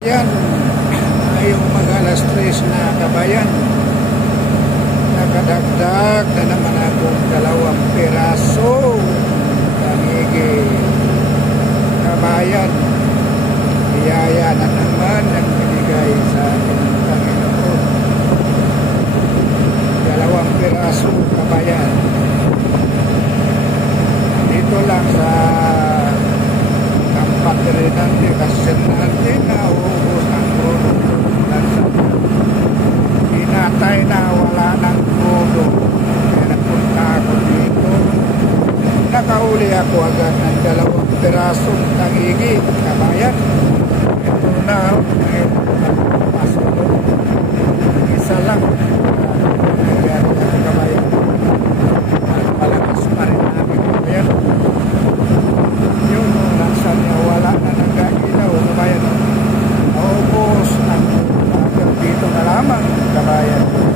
Yan, ngayong mag-alas 3 na kabayan, nakadagdag na naman akong 2 piraso tanigi kabayan. Biyaya na naman ang binigay sa ating Panginoon. 2 piraso kabayan. Dito lang sa Patrinante, Kasinante na uubos ang krudo. Pinatay na wala ng krudo. Kaya napunta ako dito. Nakauli ako agad ng 2 pirasong tangigi kabayan. Ito na pasok ko. Isa lang. Kaya kabayan. Malakas pa rin namin kabayan. Yun, nasa niya wala na nagkailaw kabayan. Naubos ang dito na lamang kabayan.